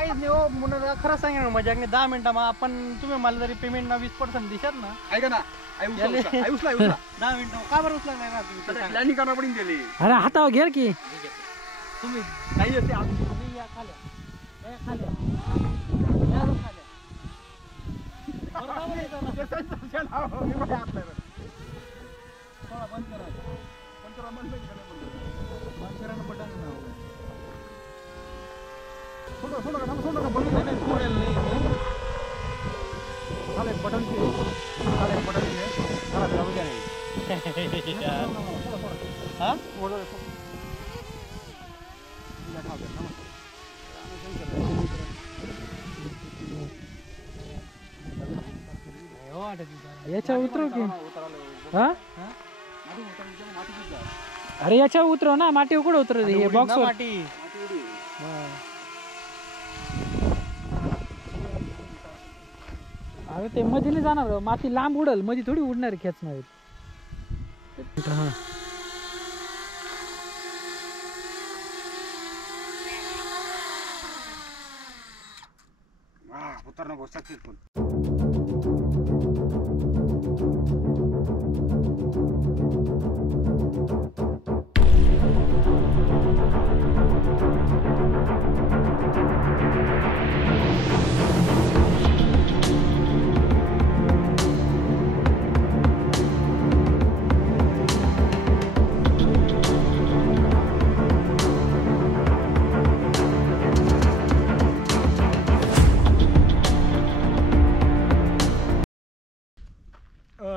काहीच नाही हो मुलं खरं सांगेन मजाक नाही 10 मिनिटं मग आपण तुम्ही मला जरी पेमेंट ना 20% दिशात ना ऐका ना उचला 10 मिनिटं का बरं उचला नाही ना तुम्ही प्लॅनिंग करणार पडून गेली अरे हातावर घे की तुम्ही नाही येते तुम्ही या खाल्या या खाल्या या खाल्या बरं जाऊ दे जरा. थोडा बंद करा बंद करा ना बटन नाही सोडेल नाही बटन हा याच्या उतरव की हा अरे याच्या उतरव ना माटी उकड उतरव हे बॉक्स माटी अरे ते मध्ये नाही जाणार माती लांब उडल मध्ये थोडी उडणार खेचणार हा उतरणं गोष्ट सक्सेसफुल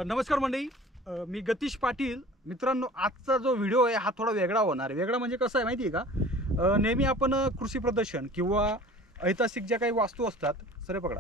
नमस्कार मंडळी, मी गतीश पाटील. मित्रांनो, आजचा जो व्हिडिओ आहे हा थोडा वेगळा होणार आहे. वेगळा म्हणजे कसं आहे माहिती आहे का, नेहमी आपण कृषी प्रदर्शन किंवा ऐतिहासिक ज्या काही वास्तू असतात, सरे पकडा,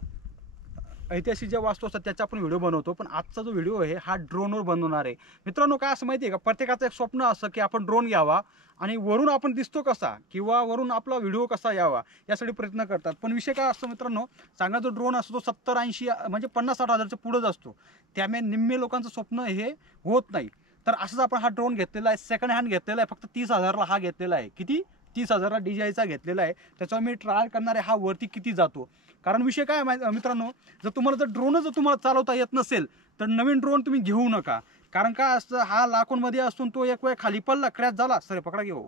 ऐतिहासिक ज्या वास्तू असतात त्याचा आपण व्हिडिओ बनवतो. पण आजचा जो व्हिडिओ आहे हा ड्रोनवर बनवणार आहे. मित्रांनो, काय असं माहिती आहे का, प्रत्येकाचं एक स्वप्न असं की आपण ड्रोन घ्यावा आणि वरून आपण दिसतो कसा किंवा वरून आपला व्हिडिओ कसा यावा यासाठी प्रयत्न करतात. पण विषय काय असतो मित्रांनो, चांगला जो ड्रोन असतो तो 70-80 म्हणजे 50-60 हजारच्या पुढंच असतो. त्यामुळे निम्मे लोकांचं स्वप्न हे होत नाही. तर असंच आपण हा ड्रोन घेतलेला आहे, सेकंड हँड घेतलेला आहे. फक्त 30,000ला हा घेतलेला आहे. किती? 30,000ला DJIचा घेतलेला आहे. त्याच्यावर मी ट्रायल करणार आहे हा वरती किती जातो. कारण विषय काय आहे मित्रांनो, जर तुम्हाला जर तुम्हाला चालवता येत नसेल तर नवीन ड्रोन तुम्ही घेऊ नका. कारण काय असतं, हा लाखोंमध्ये असतो, तो एक वेळ खाली पडला, क्रॅश झाला, सर पकडा घेऊ,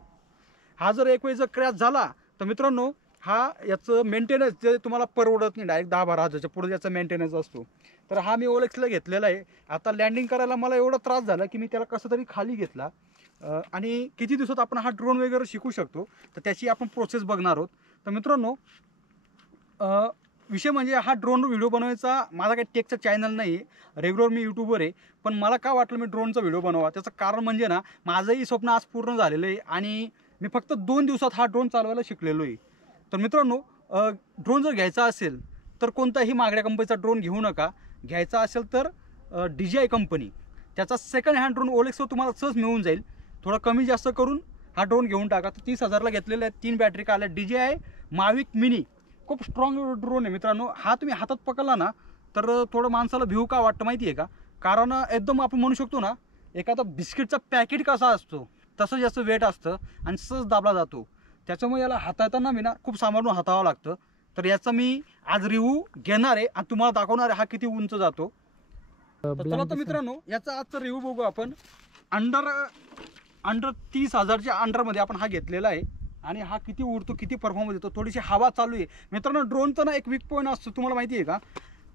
हा जर एक वेळ जर क्रॅश झाला तर मित्रांनो हा याचं मेंटेनन्स जे तुम्हाला परवडत नाही. डायरेक्ट 10-12 हजारच्या पुढे याचा मेंटेनन्स असतो. तर हा मी OLXला घेतलेला आहे. आता लँडिंग करायला मला एवढा त्रास झाला की मी त्याला कसं तरी खाली घेतला. आणि किती दिवसात आपण हा ड्रोन वगैरे शिकू शकतो तर त्याची आपण प्रोसेस बघणार आहोत. तर मित्रांनो, विषय म्हणजे हा ड्रोन व्हिडिओ बनवायचा माझा काही टेकचा चॅनल नाही, रेग्युलर मी यूट्यूबर आहे. पण मला काय वाटलं मी ड्रोनचा व्हिडिओ बनवा, त्याचं कारण म्हणजे ना, माझंही स्वप्न आज पूर्ण झालेलं आहे आणि मी फक्त 2 दिवसात हा ड्रोन चालवायला शिकलेलो आहे. तर मित्रांनो, ड्रोन जर घ्यायचा असेल तर कोणताही महागड्या कंपनीचा ड्रोन घेऊ नका. घ्यायचा असेल तर DJI कंपनी, त्याचा सेकंड हँड ड्रोन OLXवर तुम्हाला सहज मिळून जाईल. थोडं कमी जास्त करून हा ड्रोन घेऊन टाका. तर 30,000ला घेतलेला आहे. 3 बॅटरी का आल्या. DJI Mavic Mini खूप स्ट्रॉंग ड्रोन आहे मित्रांनो. हा तुम्ही हातात पकडला ना तर थोडं माणसाला भिऊ का वाटतं माहिती आहे का, कारण एकदम आपण म्हणू शकतो ना, एखादा बिस्किटचा पॅकेट कसा असतो तसं जास्त वेट असतं आणि सहज दाबला जातो. त्याच्यामुळे याला हाताळताना मी ना खूप सांभाळून हाताळावं लागतं. तर याचा मी आज रिव्ह्यू घेणार आहे आणि तुम्हाला दाखवणार आहे हा किती उंच जातो. चला तर मित्रांनो, याचा आजचा रिव्ह्यू बघू आपण. अंडर 30,000च्या अंडरमध्ये आपण हा घेतलेला आहे आणि हा किती उडतो, किती परफॉर्मन्स देतो. थोडीशी हवा चालू आहे मित्रांनो. ड्रोनचा ना एक वीक पॉईंट असतो, तुम्हाला माहिती आहे का,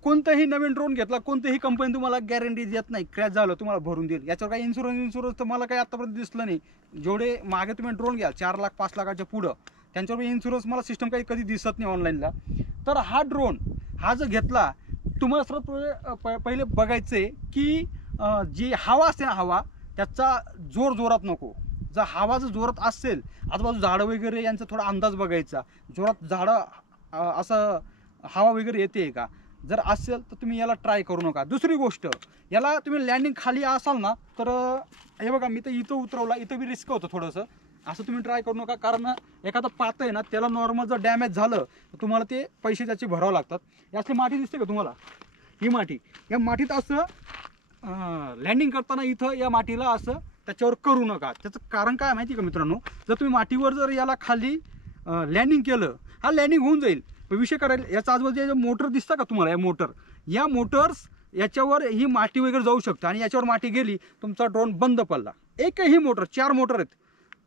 कोणताही नवीन ड्रोन घेतला कोणतीही कंपनी तुम्हाला गॅरंटी देत नाही क्रॅश झालं तुम्हाला भरून देईल. याच्यावर काही इन्शुरन्स तर मला काही आतापर्यंत दिसलं नाही. जेवढे मागे तुम्ही ड्रोन घ्या 4 लाख 5 लाखाच्या पुढं, त्यांच्यावर इन्शुरन्स मला सिस्टम काही कधी दिसत नाही ऑनलाईनला. तर हा ड्रोन हा जर घेतला, तुम्हाला सर्वात पहिले बघायचं आहे की जी हवा असते ना, हवा त्याचा जोरात नको. जर हवा जर जोरात असेल, आजूबाजू झाडं वगैरे यांचा थोडा अंदाज बघायचा, जोरात झाडं असं हवा वगैरे येते का, जर असेल तर तुम्ही याला ट्राय करू नका. दुसरी गोष्ट, याला तुम्ही लँडिंग खाली असाल ना तर हे बघा, मी तर इथं उतरवला, इथं बी रिस्क होतं थोडंसं. असं तुम्ही ट्राय करू नका, कारण एखादा पात आहे ना त्याला नॉर्मल जर डॅमेज झालं तर तुम्हाला ते पैसे त्याचे भरावं लागतात. यातली माती दिसते का तुम्हाला, ही माती, या मातीत असं लँडिंग करताना इथं या मातीला असं त्याच्यावर करू नका. त्याचं कारण काय माहिती का मित्रांनो, जर तुम्ही मातीवर जर याला खाली लँडिंग केलं, हा लँडिंग होऊन जाईल पण विषय करायला याचा आजूबाजूला मोटर दिसतं का तुम्हाला, या मोटर्स याच्यावर ही माती वगैरे जाऊ शकतं आणि याच्यावर माती गेली तुमचा ड्रोन बंद पडला. एकही मोटर, 4 मोटर आहेत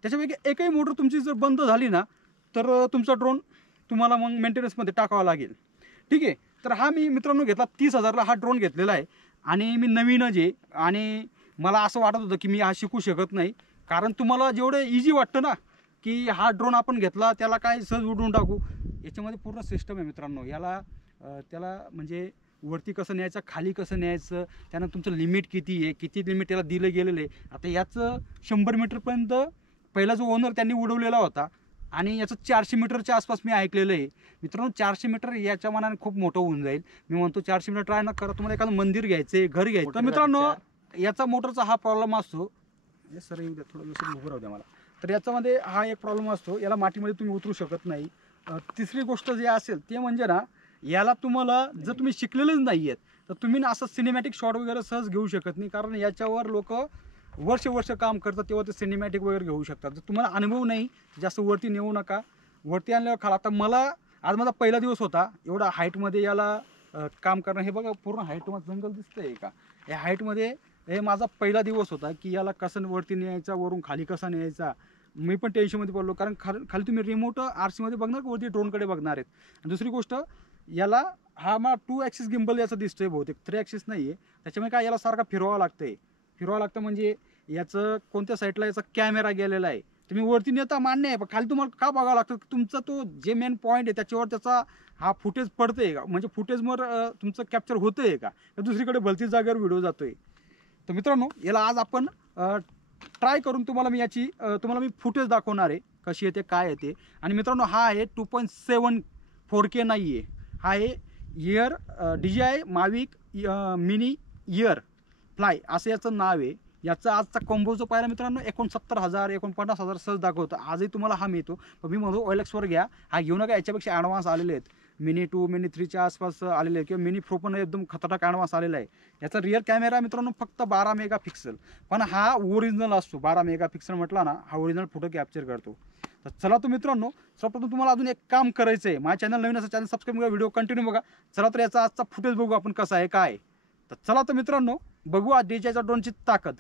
त्याच्यापैकी एकही मोटर तुमची जर बंद झाली ना तर तुमचा ड्रोन तुम्हाला मग मेंटेनन्समध्ये टाकावा लागेल. ठीक आहे. तर हा मी मित्रांनो घेतला 30,000ला हा ड्रोन घेतलेला आहे आणि मी नवीनच आहे आणि मला असं वाटत होतं की मी हा शिकू शकत नाही, कारण तुम्हाला जेवढं इझी वाटतं ना की हा ड्रोन आपण घेतला त्याला काय सहज उडवून टाकू, याच्यामध्ये पूर्ण सिस्टम आहे मित्रांनो. त्याला म्हणजे वरती कसं न्यायचं, खाली कसं न्यायचं, त्यानं तुमचं लिमिट किती आहे, किती लिमिट त्याला दिलं गेलेलं आहे. आता याचं 100 मीटरपर्यंत पहिला जो ओनर त्यांनी उडवलेला होता आणि याचं 400 मीटरच्या आसपास मी ऐकलेलं आहे मित्रांनो. 400 मीटर याच्या मनाने खूप मोठं होऊन जाईल. मी म्हणतो 400 मीटर ट्राय न करा, तुम्हाला एखादं मंदिर घ्यायचं आहे, घर घ्यायचं. तर मित्रांनो याचा मोटरचा हा प्रॉब्लेम असतो. सर येऊ द्या, थोडं जसं उभं राहू द्या मला. तर याच्यामध्ये हा एक प्रॉब्लेम असतो, याला मातीमध्ये तुम्ही उतरू शकत नाही. तिसरी गोष्ट जे असेल ते म्हणजे ना, याला तुम्हाला जर तुम्ही शिकलेलेच नाही आहेत तर तुम्ही ना असं सिनेमॅटिक शॉट वगैरे सहज घेऊ शकत नाही, कारण याच्यावर लोक वर्ष काम करतात तेव्हा ते सिनेमॅटिक वगैरे घेऊ शकतात. जर तुम्हाला अनुभव नाही जास्त वरती नेऊ नका. वरती आणल्यावर खाला. आता आज माझा पहिला दिवस होता एवढा हाईटमध्ये याला काम करणं. हे बघा पूर्ण हाईटमध्ये जंगल दिसतंय का, या हाईटमध्ये हे माझा पहिला दिवस होता की याला कसं वरती न्यायचा, वरून खाली कसा न्यायचा. मी पण टेन्शनमध्ये पडलो, कारण खाली तुम्ही रिमोट RC मध्ये बघणार, वरती ड्रोनकडे बघणार आहेत. आणि दुसरी गोष्ट, याला हा मग 2 ॲक्सिस गिम्बल याचा दिसतोय, बहुतेक 3 ॲक्सिस नाही आहे. त्याच्यामुळे काय याला सारखा फिरवावं लागतं म्हणजे याचं कोणत्या साईडला याचा कॅमेरा गेलेला आहे. तुम्ही वरती नेता मान्य आहे, पण खाली तुम्हाला का बघावं लागतं, तुमचा तो जे मेन पॉईंट आहे त्याच्यावर त्याचा हा फुटेज पडतंय का, म्हणजे फुटेजवर तुमचं कॅप्चर होतंय का, दुसरीकडे भलती जागेवर व्हिडिओ जातोय. तर मित्रांनो याला आज आपण ट्राय करून तुम्हाला मी फुटेज दाखवणार आहे कशी येते, काय येते. आणि मित्रांनो हा आहे 2.7 4K नाही आहे, हा आहे DJI Mavic mini year fly असं याचं नाव आहे. याचं आजचा कॉम्बोचं पाहिलं मित्रांनो 69,000 49,000 सहज दाखवतं. आजही तुम्हाला हा मिळतो. पण मी म्हणतो OLXवर घ्या, हा घेऊ नका. याच्यापेक्षा ॲडव्हान्स आलेले आहेत, मिनी 2 मिनी 3च्या आसपास आलेले आहेत, किंवा मिनी प्रो पण एकदम खतरनाक ॲडव्हान्स आलेला आहे. याचा रिअर कॅमेरा मित्रांनो फक्त 12 मेगापिक्सल, पण हा ओरिजिनल असतो. 12 मेगापिक्सल म्हटला ना, हा ओरिजिनल फोटो कॅप्चर करतो. तर चला तर मित्रांनो, सर्वप्रथम तुम्हाला अजून एक काम करायचं आहे. माझ्या चॅनल नवीन असं चॅनल सबस्क्राईब करा, व्हिडिओ कंटिन्यू बघा. चला तर याचा आजचा फुटेज बघू आपण कसा आहे काय. तर चला तर मित्रांनो बघू आज DJIच्या ड्रोनची ताकद.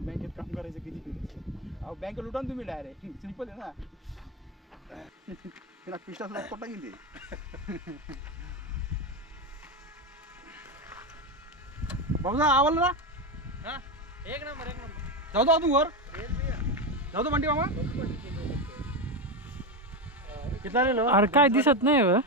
बँकेत काम करायचं किती, अहो बँक लुटा तुम्ही डायरेक्ट, सिंपल आहे ना. तिला पिस्टाचा कोटा किती भाऊजा आवडलं ना. एक नंबर जाऊ दो तू वर, जाऊ दो बंटी मामा. कितना ले लो. अरे काय दिसत नाही बा.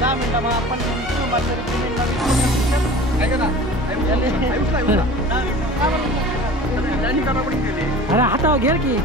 10 मिनिटं मग आपण तुम्हाला तरी पेमेंट ऐका ना अरे हातावर घे की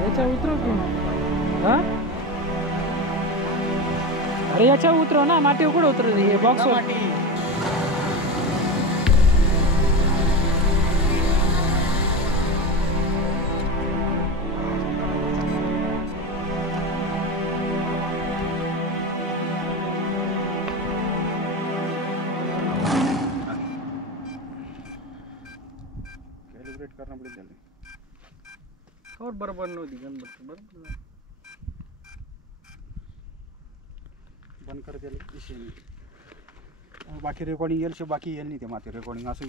याच्या उतरव की हा अरे याच्या उतरव ना माती कुठं उतरव हे बॉक्स कॅलिब्रेट करणं पडेल त्याला. और बरोबर नव्हती गणपती बरोबर बंद कर त्याला विषय नाही. बाकी रेकॉर्डिंग येईल बाकी येईल नाही ते माते रेकॉर्डिंग असं